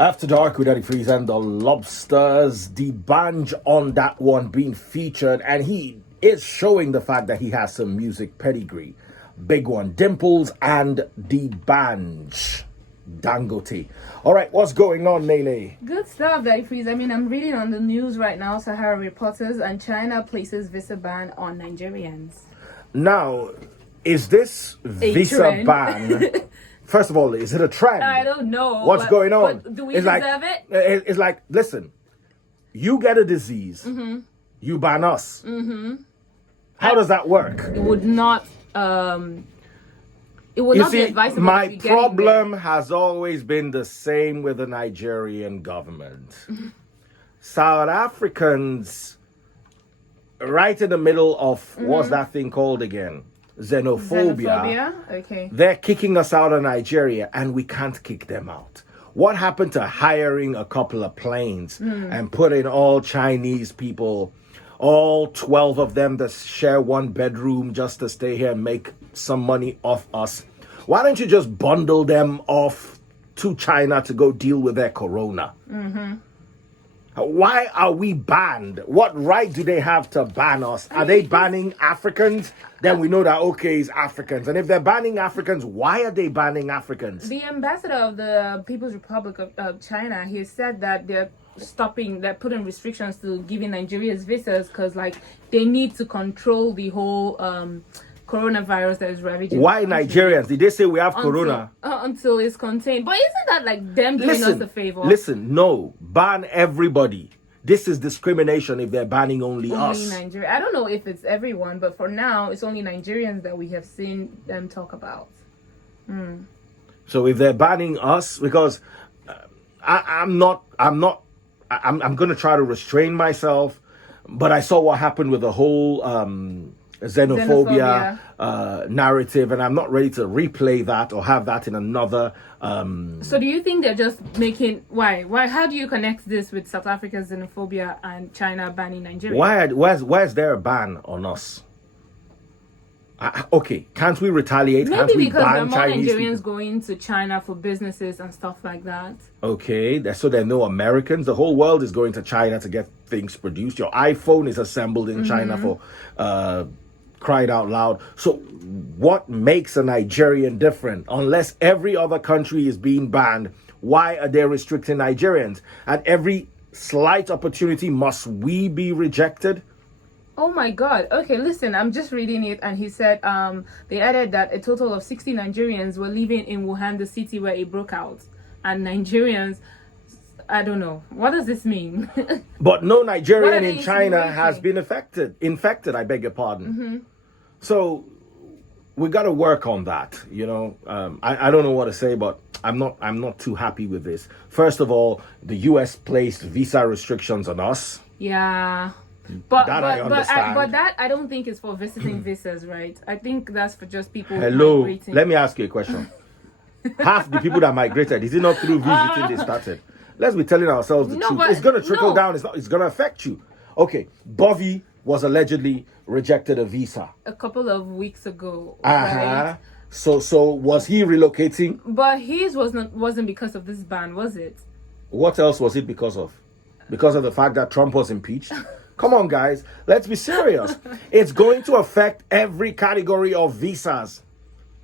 After Dark with Eddie Freeze and the Lobsters, the Banj on that one being featured, and he is showing the fact that he has some music pedigree. Big one, Dimples and the Banj. Dangote. All right, what's going on, Nene? Good stuff, Daddy Freeze. I mean, I'm reading on the news right now, Sahara Reporters, and China places visa ban on Nigerians. Now, is this visa ban... First of all, is it a trend? I don't know. What's going on? But do we deserve it? It's like, listen, you get a disease, you ban us. How does that work? It would not. It would not be advisable. My problem has always been the same with the Nigerian government. South Africans, right in the middle of what's that thing called again? Xenophobia. Okay. They're kicking us out of Nigeria and we can't kick them out. What happened to hiring a couple of planes and putting all Chinese people, all 12 of them that share one bedroom just to stay here and make some money off us? Why don't you just bundle them off to China to go deal with their corona? Why are we banned? What right do they have to ban us? Are they banning Africans? Then we know that, okay, it's Africans. And if they're banning Africans, why are they banning Africans? The ambassador of the People's Republic of China, he said that they're putting restrictions to giving Nigerians visas because, like, they need to control the whole coronavirus that is ravaging. Why Nigerians? Did they say we have corona? Until it's contained. But isn't that like them doing us a favor? Listen, no. Ban everybody. This is discrimination if they're banning only us. Only Nigeria. I don't know if it's everyone, but for now, it's only Nigerians that we have seen them talk about. So if they're banning us, because I'm going to try to restrain myself, but I saw what happened with the whole xenophobia narrative, and I'm not ready to replay that or have that in another So do you think they're just making why how do you connect this with South Africa's xenophobia and China banning Nigeria? Where's there a ban on us? Okay, can't we retaliate? Maybe can't we because there are ban more Chinese Nigerians people? going to China for businesses and stuff like that. Okay, so there are no Americans. The whole world is going to China to get things produced. Your iPhone is assembled in China for cried out loud. So what makes a Nigerian different? Unless every other country is being banned, why are they restricting Nigerians? At every slight opportunity, must we be rejected? Oh my God. Okay, listen, I'm just reading it, and he said they added that a total of 60 Nigerians were living in Wuhan, the city where it broke out. And Nigerians, I don't know. What does this mean? But no Nigerian in China has been infected, I beg your pardon. So we got to work on that, you know. I don't know what to say, but I'm not too happy with this. First of all, the US placed visa restrictions on us. Yeah. But I understand. but that I don't think is for visiting visas, right? I think that's for just people migrating. Let me ask you a question. Half the people that migrated, is it not through visiting they started? Let's be telling ourselves the truth. It's going to trickle down. It's going to affect you. Okay, Bovy was allegedly rejected a visa a couple of weeks ago. Right? So was he relocating? But his wasn't because of this ban, was it? What else was it because of? Because of the fact that Trump was impeached? Come on, guys. Let's be serious. It's going to affect every category of visas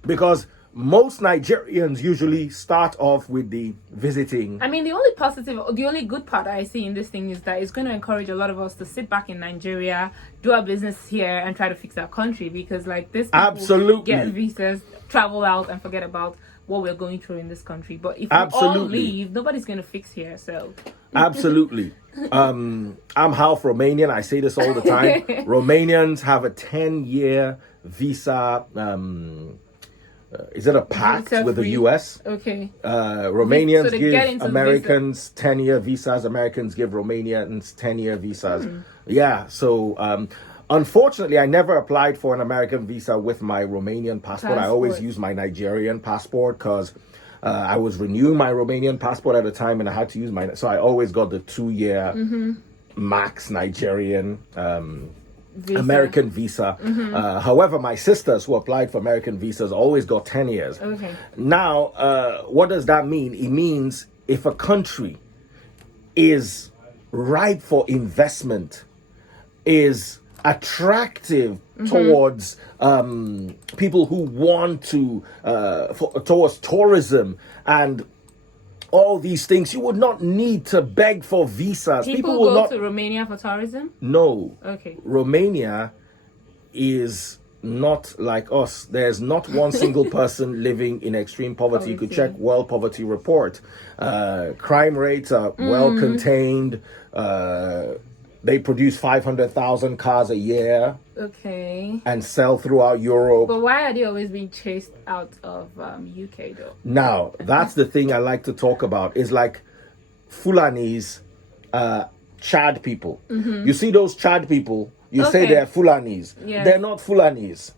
because most Nigerians usually start off with the visiting. I mean, the only good part I see in this thing is that it's going to encourage a lot of us to sit back in Nigeria, do our business here, and try to fix our country because, like, this people get visas, travel out, and forget about what we're going through in this country. But if we all leave, nobody's going to fix here. So absolutely. I'm half Romanian. I say this all the time. Romanians have a 10-year visa. Is it a pact with the US? Okay. Romanians give Americans 10-year visas. Americans give Romanians 10-year visas. Yeah. So unfortunately, I never applied for an American visa with my Romanian passport. I always use my Nigerian passport because I was renewing my Romanian passport at the time, and I had to use so I always got the 2-year max Nigerian American visa. However, my sisters who applied for American visas always got 10 years. Okay. Now, what does that mean? It means if a country is ripe for investment, is attractive towards people who want to towards tourism and all these things, you would not need to beg for visas. People will go to Romania for tourism? No. Okay. Romania is not like us. There's not one single person living in extreme poverty. You could check World Poverty Report. Crime rates are well contained. They produce 500,000 cars a year. Okay. And sell throughout Europe. But why are they always being chased out of UK though? Now, that's the thing I like to talk about. Is like Fulanis, Chad people. You see those Chad people, you say they're Fulanis. Yeah. They're not Fulanis.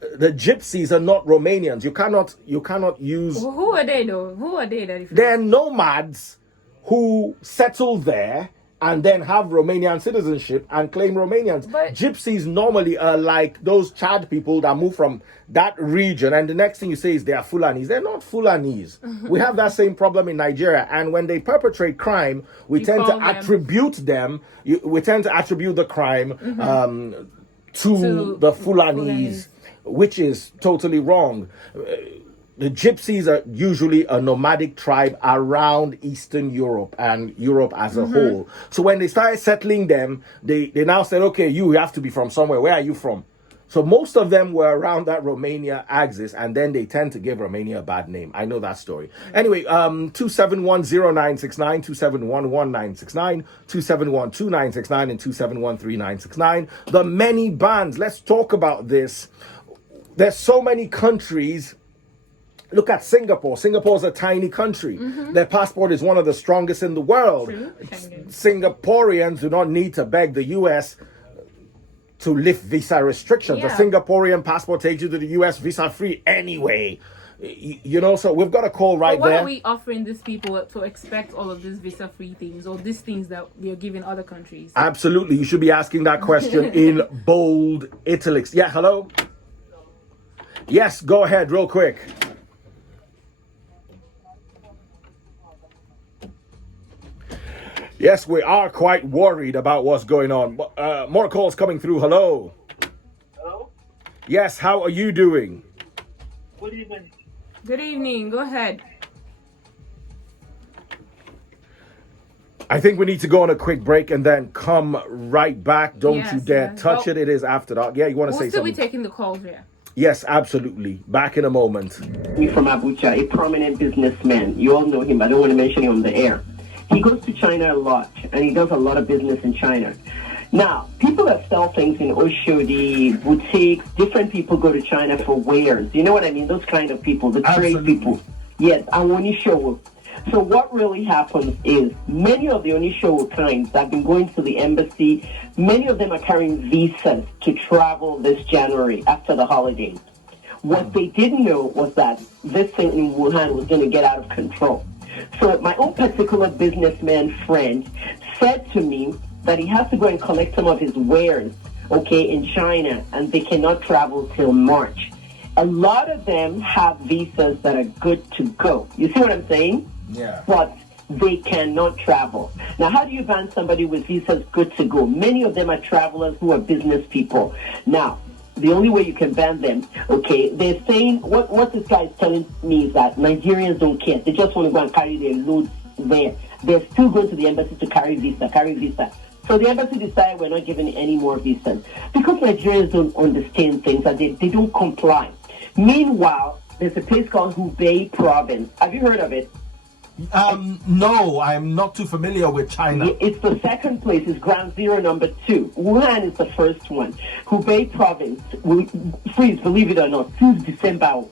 The gypsies are not Romanians. You cannot use... Well, who are they though? Who are they? They're nomads who settle there and then have Romanian citizenship and claim Romanians. But gypsies normally are like those Chad people that move from that region, and the next thing you say is they are Fulanis. They're not Fulanis. We have that same problem in Nigeria, and when they perpetrate crime, we tend to attribute the crime to the Fulanis, which is totally wrong. The gypsies are usually a nomadic tribe around Eastern Europe and Europe as a whole. So when they started settling them, they now said, okay, you have to be from somewhere. Where are you from? So most of them were around that Romania axis, and then they tend to give Romania a bad name. I know that story. Anyway, 2710969, 2711969, 2712969, and 2713969. The many bans. Let's talk about this. There's so many countries. Look at Singapore. Singapore is a tiny country. Their passport is one of the strongest in the world. Singaporeans do not need to beg the US to lift visa restrictions. A Singaporean passport takes you to the US visa free anyway. You know, so we've got a call right there. Why are we offering these people to expect all of these visa free things or these things that we are giving other countries? Absolutely. You should be asking that question in bold italics. Yeah, hello? Yes, go ahead real quick. Yes, we are quite worried about what's going on. More calls coming through. Hello. Hello? Yes, how are you doing? Good evening. Good evening. Go ahead. I think we need to go on a quick break and then come right back. Don't you dare touch it. It is after dark. Yeah, you want to say something? We'll still be taking the calls here. Yes, absolutely. Back in a moment. Me from Abuja, a prominent businessman. You all know him, but I don't want to mention him on the air. He goes to China a lot, and he does a lot of business in China. Now, people that sell things in Oshodi, boutiques, different people go to China for wares. You know what I mean? Those kind of people, the trade people. Yes, and Onishowo. So what really happens is many of the Onishowo kinds that have been going to the embassy, many of them are carrying visas to travel this January after the holidays. What they didn't know was that this thing in Wuhan was going to get out of control. So my own particular businessman friend said to me that he has to go and collect some of his wares, in China, and they cannot travel till March. A lot of them have visas that are good to go. You see what I'm saying? Yeah. But they cannot travel. Now, how do you ban somebody with visas good to go? Many of them are travelers who are business people. Now, the only way you can ban them, they're saying, what this guy is telling me is that Nigerians don't care. They just want to go and carry their loads there. They're still going to the embassy to carry visa. So the embassy decided we're not giving any more visas because Nigerians don't understand things and they don't comply. Meanwhile, there's a place called Hubei province. Have you heard of it? No, I'm not too familiar with China. It's the second place. It's ground zero number 2. Wuhan is the first one. Hubei province, freeze, believe it or not, since December,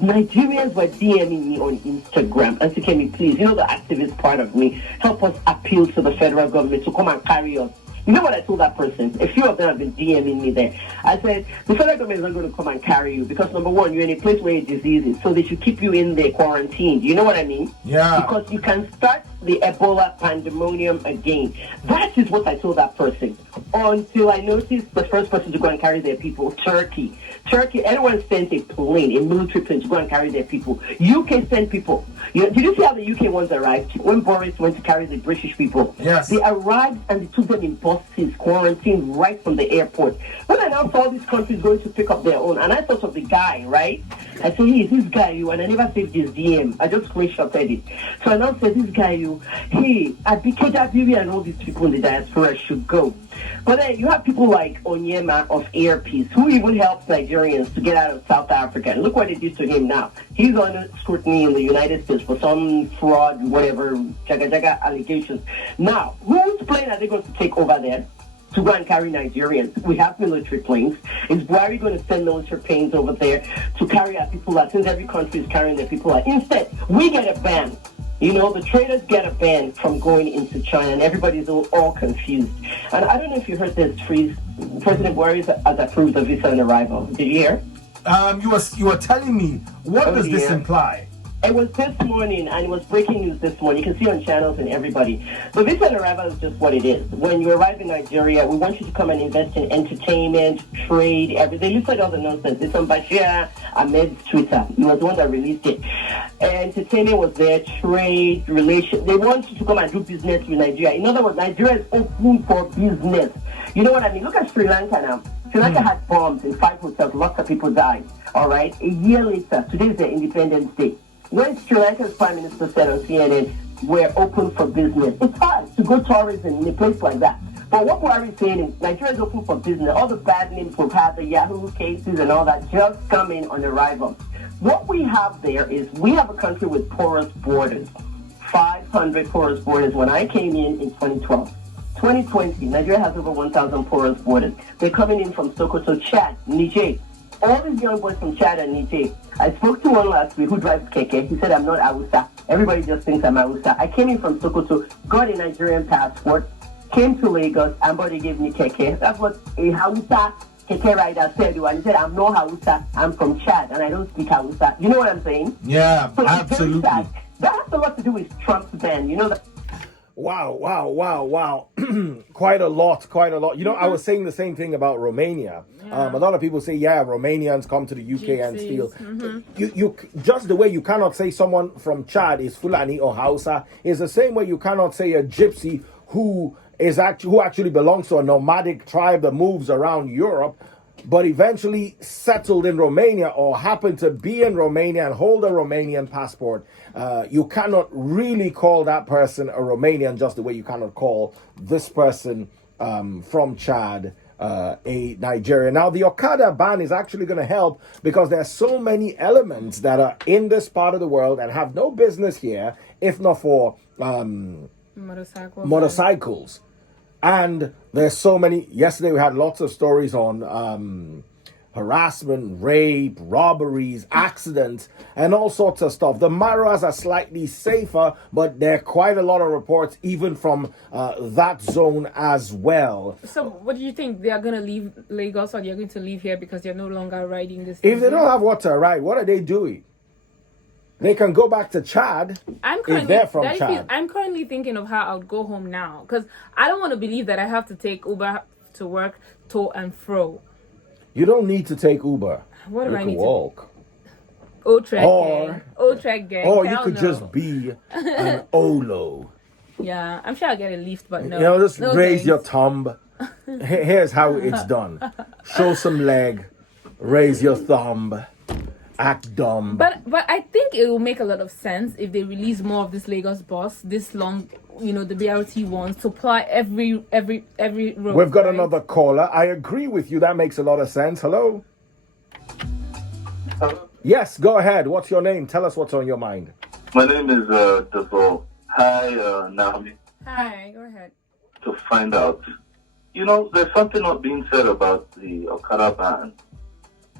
Nigerians were DMing me on Instagram and say, Kemi, please, you know the activist part of me, help us appeal to the federal government to come and carry us. You know what I told that person? A few of them have been DMing me there. I said, the federal government is not going to come and carry you because, number one, you're in a place where your disease is, so they should keep you in there quarantined. You know what I mean? Yeah. Because you can start the Ebola pandemonium again. That is what I told that person. Until I noticed the first person to go and carry their people, Turkey. Everyone sent a plane, a military plane to go and carry their people. UK sent people. Did you see how the UK ones arrived? When Boris went to carry the British people. Yes. They arrived and they took them in buses, quarantined right from the airport. When I now saw these countries going to pick up their own, and I thought of the guy, right? I said, hey, this guy, and I never saved his DM. I just screenshotted it. So I now said, this guy, hey, Abike and all these people in the diaspora should go. But then you have people like Onyema of Earpiece, who even helps Nigerians to get out of South Africa. And look what they did to him now. He's under scrutiny in the United States for some fraud, whatever, jaga allegations. Now, whose plane are they going to take over there to go and carry Nigerians? We have military planes. Is Buhari going to send military planes over there to carry our people out, since every country is carrying their people out? Instead, we get a ban. The traders get a ban from going into China, and everybody's all confused. And I don't know if you heard this, President Buhari has approved the visa on arrival. Did you hear? You were telling me, what does this imply? It was this morning, and it was breaking news this morning. You can see on channels and everybody. The visa on arrival is just what it is. When you arrive in Nigeria, we want you to come and invest in entertainment, trade, everything. They listed all the nonsense. It's on Bashir Ahmed's Twitter. He was the one that released it. Entertainment was there, trade, relation. They want you to come and do business with Nigeria. In other words, Nigeria is open for business. You know what I mean? Look at Sri Lanka now. Sri Lanka had bombs in 5 hotels. Lots of people died. All right? A year later, today is their Independence Day. When Sri Lanka's Prime Minister said on CNN, we're open for business, it's hard to go tourism in a place like that. But what Buhari is saying is Nigeria is open for business. All the bad names we've had, the Yahoo cases and all that, just come in on arrival. What we have there is we have a country with porous borders, 500 porous borders. When I came in 2012, 2020, Nigeria has over 1,000 porous borders. They're coming in from Sokoto, Chad, Niger. All these young boys from Chad and Niger. I spoke to one last week who drives keke. He said, I'm not Hausa. Everybody just thinks I'm Hausa. I came in from Sokoto, got a Nigerian passport, came to Lagos, and somebody gave me keke. That's what a Hausa keke rider said. And he said, I'm not Hausa. I'm from Chad, and I don't speak Hausa. You know what I'm saying? Yeah, so absolutely. That has a lot to do with Trump's ban. You know that. Wow. Quite a lot. I was saying the same thing about Romania. Yeah. A lot of people say, Romanians come to the UK and steal. You just the way you cannot say someone from Chad is Fulani or Hausa is the same way you cannot say a gypsy who actually belongs to a nomadic tribe that moves around Europe, but eventually settled in Romania or happened to be in Romania and hold a Romanian passport. You cannot really call that person a Romanian just the way you cannot call this person from Chad a Nigerian. Now, the Okada ban is actually going to help because there are so many elements that are in this part of the world and have no business here if not for motorcycles. And there's so many. Yesterday we had lots of stories on harassment, rape, robberies, accidents, and all sorts of stuff. The Maras are slightly safer, but there are quite a lot of reports even from that zone as well. So what do you think? They are going to leave Lagos, or they are going to leave here because they're no longer riding this? If they don't have what to ride, what are they doing? They can go back to Chad if they're from Chad. I'm currently thinking of how I would go home now, because I don't want to believe that I have to take Uber to work, to and fro. You don't need to take Uber. What do I need walk. Or you could just be an Olo. Yeah, I'm sure I'll get a lift, but no. Just raise your thumb. Here's how it's done. Show some leg. Raise your thumb. Act dumb. But I think it will make a lot of sense if they release more of this Lagos bus, this long, the BRT ones, to apply every road. We've got another caller. I agree with you. That makes a lot of sense. Hello? Yes, go ahead. What's your name? Tell us what's on your mind. My name is Devo. Hi, Naomi. Hi, go ahead. To find out, there's something not being said about the Okada ban.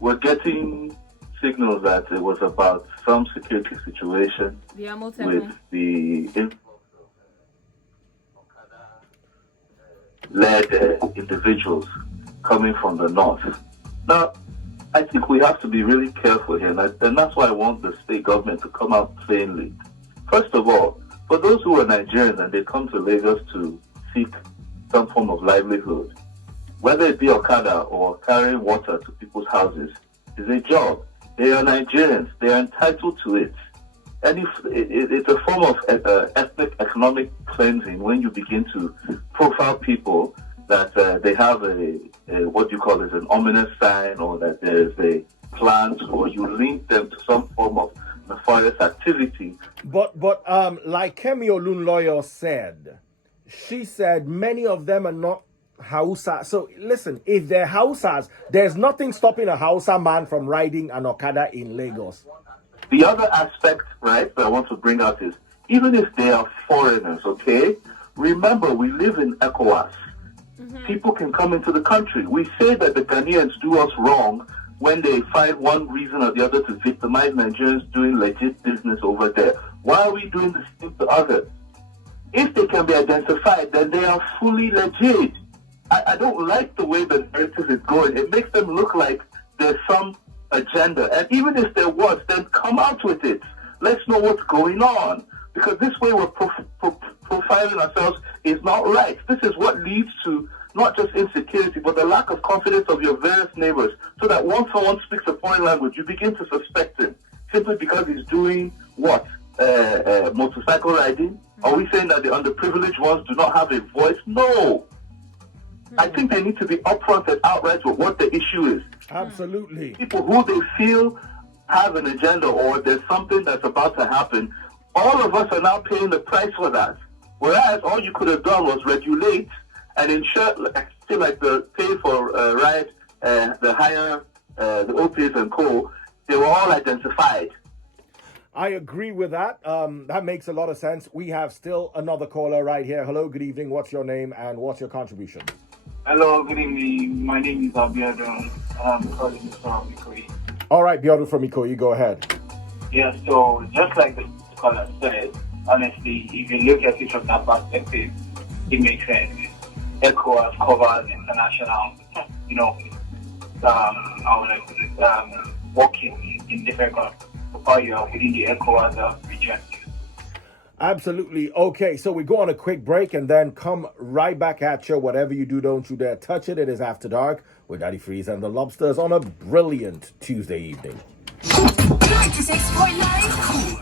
We're getting signals that it was about some security situation with the led individuals coming from the north. Now, I think we have to be really careful here, and that's why I want the state government to come out plainly. First of all, For those who are Nigerians and they come to Lagos to seek some form of livelihood, whether it be Okada or carrying water to people's houses, is a job. They are Nigerians. They are entitled to it. And if it's a form of ethnic economic cleansing when you begin to profile people that they have a what you call is an ominous sign, or that there is a plan to, or you link them to some form of nefarious activity. But like Kemi Olunloyo said, she said many of them are not Hausa. So listen, if they're Hausas, there's nothing stopping a Hausa man from riding an Okada in Lagos. The other aspect, right, that I want to bring out is, even if they are foreigners, okay, remember we live in ECOWAS. People can come into the country. We say that the Ghanaians do us wrong when they find one reason or the other to victimize Nigerians doing legit business over there. Why are we doing the same to others? If they can be identified, then they are fully legit. I don't like the way the narrative is going. It makes them look like there's some agenda. And even if there was, then come out with it. Let's know what's going on. Because this way we're profiling ourselves is not right. This is what leads to not just insecurity, but the lack of confidence of your various neighbors. So that once someone speaks a foreign language, you begin to suspect him simply because he's doing what? Motorcycle riding? Are we saying that the underprivileged ones do not have a voice? No. I think they need to be upfront and outright with what the issue is. Absolutely. People who they feel have an agenda, or there's something that's about to happen, all of us are now paying the price for that. Whereas all you could have done was regulate and ensure, like the pay for ride, the higher, the OPs and co, they were all identified. I agree with that. That makes a lot of sense. We have still another caller right here. Hello, good evening. What's your name and what's your contribution? Hello, good evening. My name is Abiodun. I'm calling from Ikoyi. All right, Biodu from Ikoyi, go ahead. Yeah, so just like the caller said, honestly, if you look at it from that perspective, it makes sense. ECOWAS covers international, working in different countries. While you are within the ECOWAS region. Absolutely. Okay, so we go on a quick break and then come right back at you. Whatever you do, don't you dare touch it. It is After Dark with Daddy Freeze and the Lobsters on a brilliant Tuesday evening. 96.9 Cool.